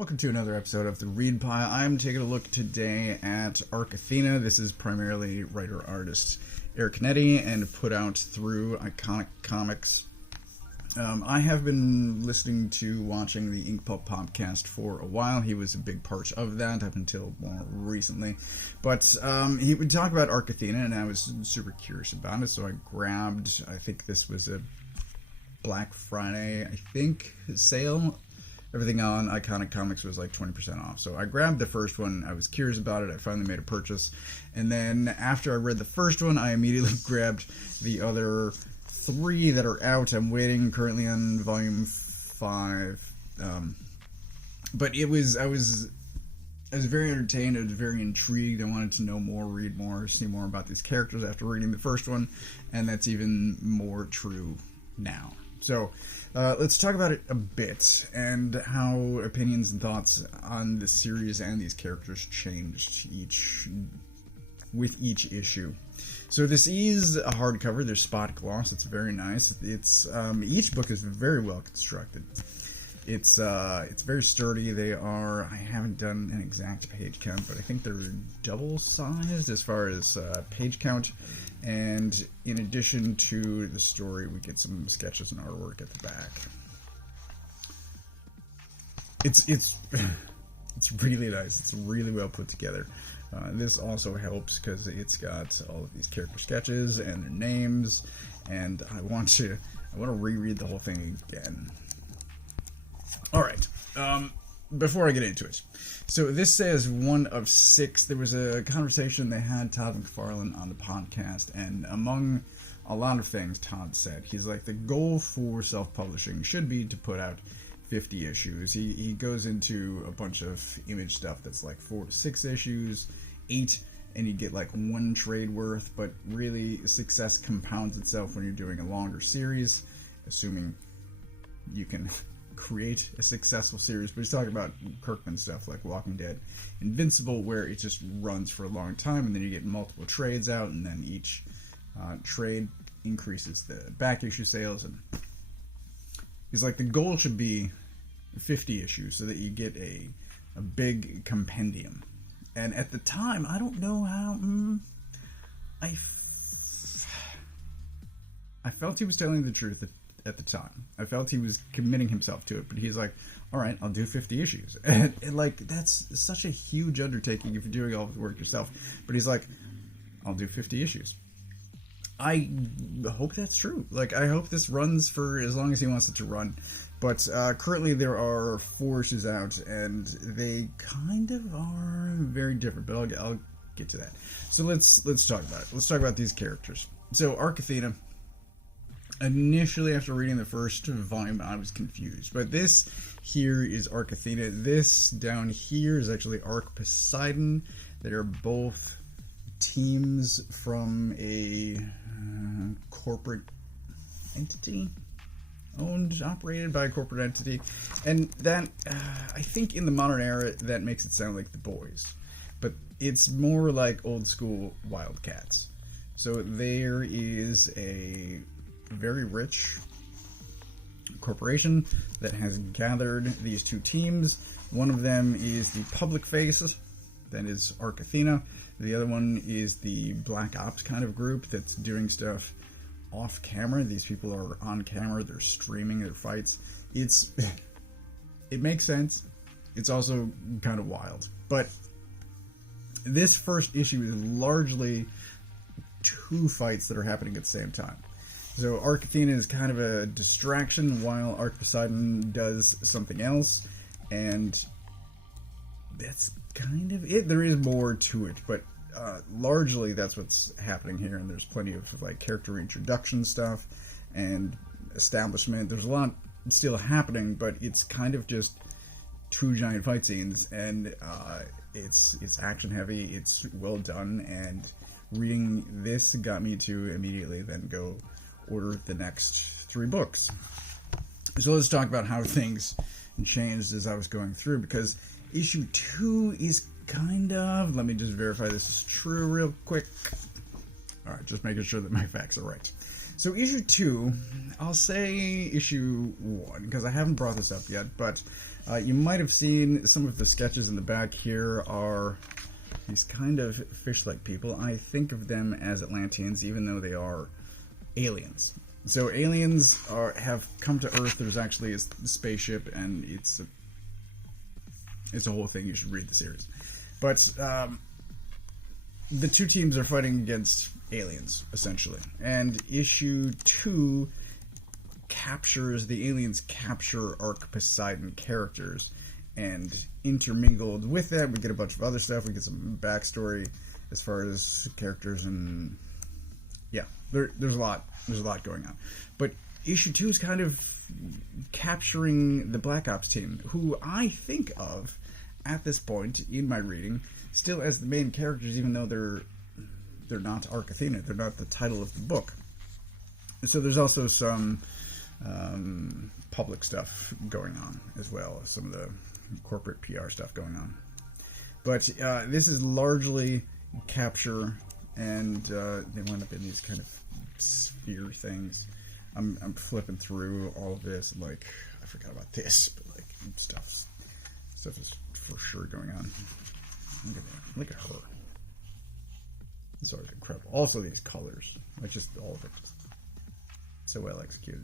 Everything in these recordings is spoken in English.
Welcome to another episode of The Read Pile. I'm taking a look today at Arc Athena. This is primarily writer-artist Eric Canete and put out through Iconic Comics. I have been listening to watching the Ink Pulp podcast for a while. He was a big part of that up until more recently. But he would talk about Arc Athena, and I was super curious about it, so I grabbed, I think this was a Black Friday, sale. Everything on Iconic Comics was like 20% off. So I grabbed the first one. I was curious about it. I finally made a purchase. And then after I read the first one, I immediately grabbed the other three that are out. I'm waiting currently on volume 5. But I was very entertained. I was very intrigued. I wanted to know more, read more, see more about these characters after reading the first one. And that's even more true now. So let's talk about it a bit and how opinions and thoughts on the series and these characters changed with each issue. So this is a hardcover. There's spot gloss. It's very nice. It's each book is very well constructed. It's very sturdy. I haven't done an exact page count, but I think they're double sized as far as page count. And in addition to the story, we get some sketches and artwork at the back. It's really nice. It's really well put together. This also helps because it's got all of these character sketches and their names, and I want to reread the whole thing again. All right. Before I get into it, so this says 1 of 6. There was a conversation they had, Todd McFarlane, on the podcast, and among a lot of things Todd said, he's like, the goal for self-publishing should be to put out 50 issues. He goes into a bunch of image stuff that's like 4 to 6 issues, 8, and you get like 1 trade worth, but really success compounds itself when you're doing a longer series, assuming you can create a successful series. But he's talking about Kirkman stuff like Walking Dead, Invincible, where it just runs for a long time, and then you get multiple trades out, and then each trade increases the back issue sales. And he's like, the goal should be 50 issues so that you get a big compendium. And at the time, I don't know how I felt he was telling the truth at the time. I felt he was committing himself to it, but he's like, all right, I'll do 50 issues. And like, that's such a huge undertaking if you're doing all the work yourself. But he's like, I'll do 50 issues. I hope that's true. Like, I hope this runs for as long as he wants it to run. But currently there are 4 issues out, and they kind of are very different, but I'll get to that. So let's talk about it. Let's talk about these characters. So Arc Athena. Initially, after reading the first volume, I was confused. But this here is Arc Athena. This down here is actually Arc Poseidon. They are both teams from a corporate entity, operated by a corporate entity. And that, I think in the modern era, that makes it sound like The Boys. But it's more like old school Wildcats. So there is a very rich corporation that has gathered these 2 teams. One of them is the public face, that is Arc Athena. The other one is the Black Ops kind of group that's doing stuff off camera. These people are on camera, they're streaming their fights. It makes sense. It's also kind of wild. But this first issue is largely 2 fights that are happening at the same time. So Arc Athena is kind of a distraction while Arc Poseidon does something else, and that's kind of it. There is more to it, but largely that's what's happening here, and there's plenty of like character introduction stuff and establishment. There's a lot still happening, but it's kind of just 2 giant fight scenes, and it's action heavy, it's well done, and reading this got me to immediately then go order the next 3 books. So let's talk about how things changed as I was going through, because issue 2 is kind of, let me just verify this is true real quick. Alright, just making sure that my facts are right. So issue 2, I'll say issue 1, because I haven't brought this up yet, but you might have seen some of the sketches in the back here are these kind of fish-like people. I think of them as Atlanteans, even though they are aliens. So aliens have come to Earth. There's actually a spaceship, and it's a whole thing. You should read the series. But the two teams are fighting against aliens, essentially. And issue 2 captures, the aliens capture Arc Poseidon characters, and intermingled with that, we get a bunch of other stuff. We get some backstory as far as characters, and yeah, there's a lot going on. But issue 2 is kind of capturing the Black Ops team, who I think of at this point in my reading still as the main characters, even though they're not Arc Athena. They're not the title of the book. So there's also some public stuff going on as well, some of the corporate PR stuff going on. But this is largely capture, and they wind up in these kind of sphere things. I'm flipping through all of this, like, I forgot about this, but like stuff is for sure going on. Look at that. Look at her. It's always incredible. Also these colors, like just all of it, just so well executed.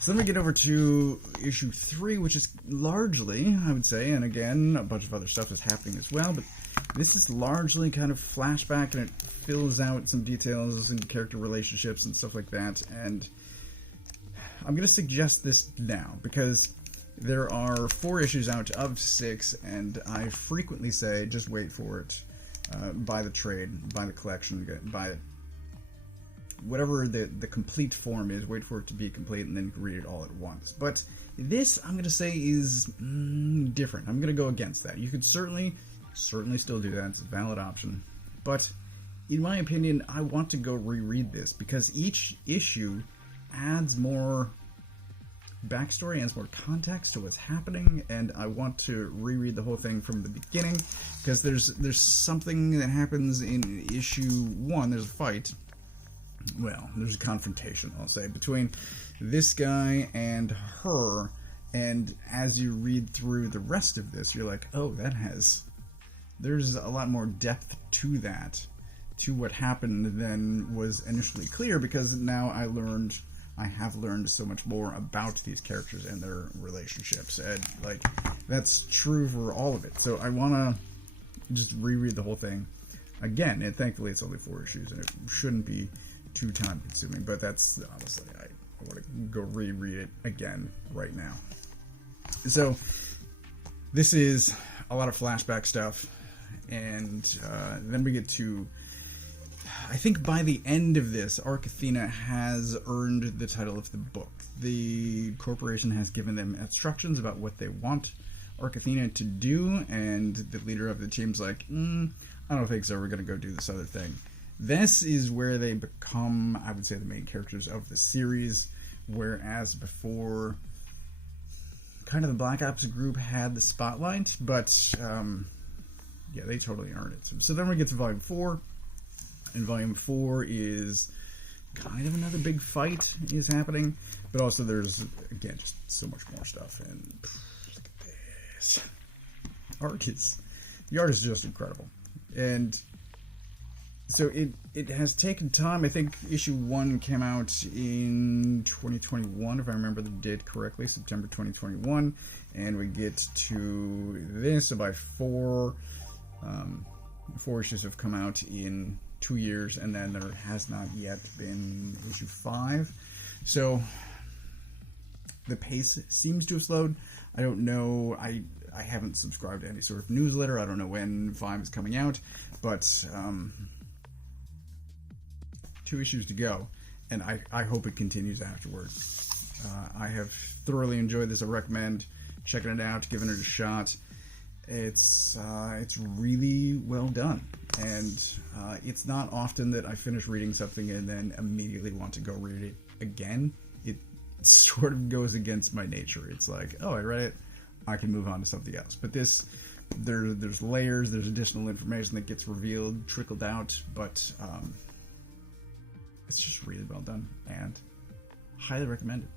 So then we get over to issue 3, which is largely, I would say, and again, a bunch of other stuff is happening as well, but this is largely kind of flashback, and it fills out some details and character relationships and stuff like that. And I'm going to suggest this now, because there are 4 issues out of 6, and I frequently say, just wait for it. Buy the trade, buy the collection, buy it. Whatever the complete form is, wait for it to be complete, and then you can read it all at once. But this, I'm going to say, is different. I'm going to go against that. You could certainly still do that. It's a valid option. But in my opinion, I want to go reread this, because each issue adds more backstory, adds more context to what's happening, and I want to reread the whole thing from the beginning, because there's something that happens in issue 1. There's a fight. Well, there's a confrontation, I'll say, between this guy and her, and as you read through the rest of this, you're like, oh, there's a lot more depth to that, to what happened than was initially clear, because now I have learned so much more about these characters and their relationships, and like, that's true for all of it. So I want to just reread the whole thing again, and thankfully it's only 4 issues, and it shouldn't be too time consuming, but that's honestly, I want to go reread it again right now. So this is a lot of flashback stuff, and then we get to, I think by the end of this, Arc Athena has earned the title of the book. The corporation has given them instructions about what they want Arc Athena to do, and the leader of the team's like, I don't think so, we're going to go do this other thing. This is where they become, I would say, the main characters of the series, whereas before, kind of the Black Ops group had the spotlight, but yeah, they totally earned it. So then we get to Volume 4, and Volume 4 is kind of another big fight is happening, but also there's, again, just so much more stuff, and look at this. The art is just incredible. And so it has taken time. I think issue 1 came out in 2021, if I remember the date correctly, September 2021, and we get to this about 4 issues have come out in 2 years, and then there has not yet been issue 5. So the pace seems to have slowed. I don't know. I haven't subscribed to any sort of newsletter. I don't know when 5 is coming out, but 2 issues to go, and I hope it continues afterward. I have thoroughly enjoyed this. I recommend checking it out, giving it a shot. It's really well done, and it's not often that I finish reading something and then immediately want to go read it again. It sort of goes against my nature. It's like, oh, I read it, I can move on to something else. But this, there's layers, there's additional information that gets revealed, trickled out, but it's just really well done and highly recommended.